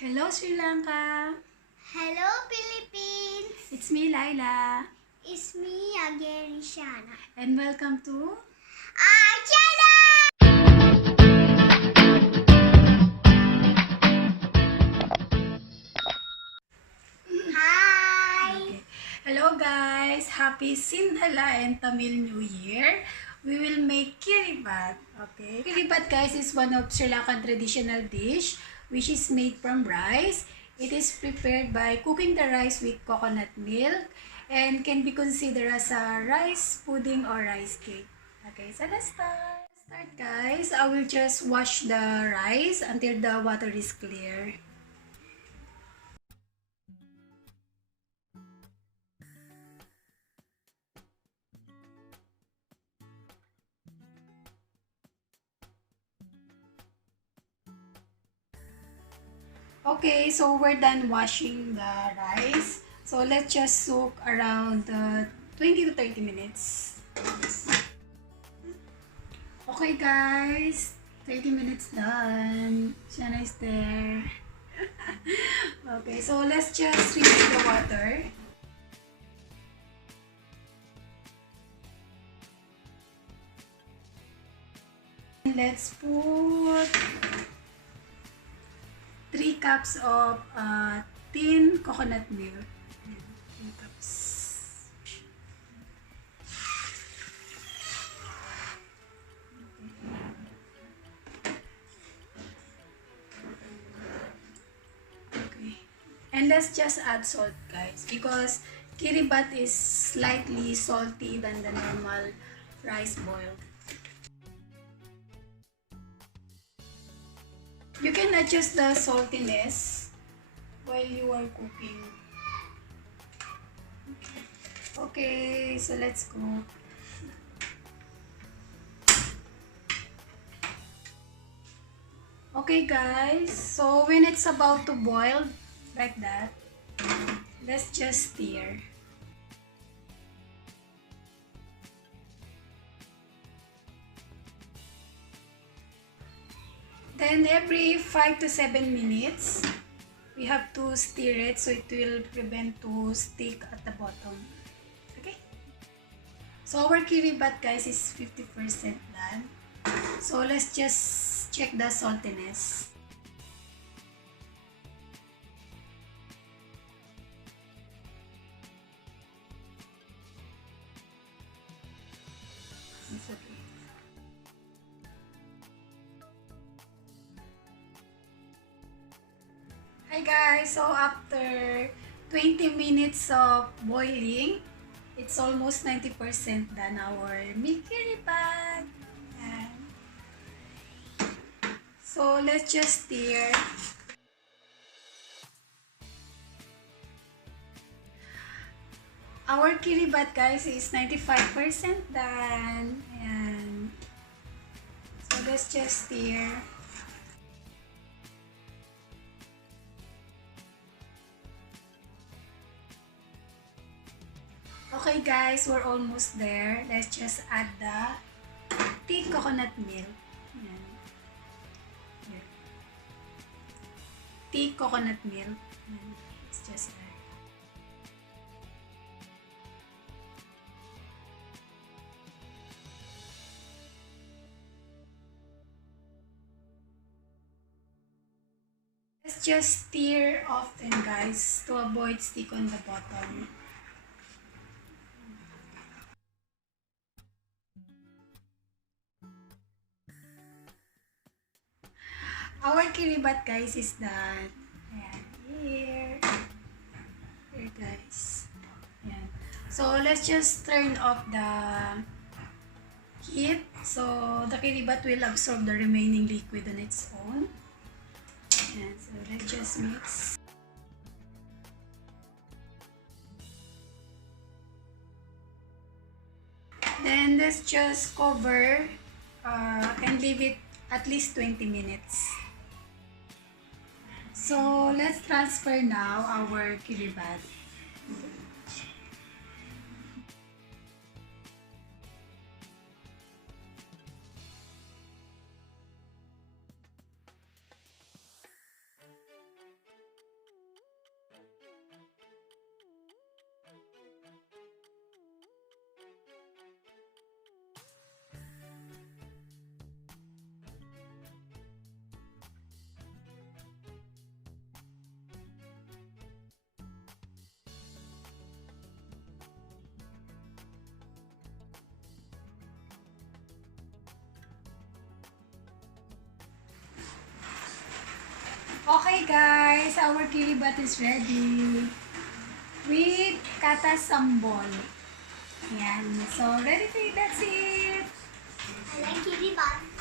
Hello Sri Lanka! Hello Philippines! It's me Laila It's me again, Rishana. and welcome to Our channel! Hi! Okay. Hello guys! Happy Sinhala and Tamil New Year! We will make Kiribath. Okay? Kiribath guys is one of Sri Lankan traditional dish which is made from rice. It is prepared by cooking the rice with coconut milk and can be considered as a rice pudding or rice cake. Okay, so let's start. Guys. I will just wash the rice until the water is clear. Okay, so we're done washing the rice. So let's just soak around 20 to 30 minutes. Okay guys, 30 minutes done. Shana is there. Okay, so let's just refill the water. Let's put 3 cups of thin coconut milk. 3 cups. Okay. And let's just add salt guys because Kiribath is slightly salty than the normal rice boiled. You can adjust the saltiness while you are cooking. Okay, so let's go. Okay guys, so when it's about to boil like that, let's just stir. Then every 5 to 7 minutes, we have to stir it so it will prevent to stick at the bottom. Okay? So our Kiribath guys is 50% done. So let's just check the saltiness. It's okay. Hi guys! So after 20 minutes of boiling, it's almost 90% done our milk Kiribath. So let's just stir. Our Kiribath guys is 95% done. Ayan. So let's just stir. Okay guys, we're almost there. Let's just add the thick coconut milk. Ayan. Here. Thick coconut milk. Ayan. Let's just add. Let's just stir often guys to avoid stick on the bottom. Our Kiribath guys is done. Ayan, here. Here guys. Ayan. So let's just turn off the heat. So the Kiribath will absorb the remaining liquid on its own. Ayan. So let's just mix. Then let's just cover and leave it at least 20 minutes. So let's transfer now our Kiribath. guys, our kiribat is ready. With kata sambol. Yan. So, ready to eat. That's it. I like Kiribath.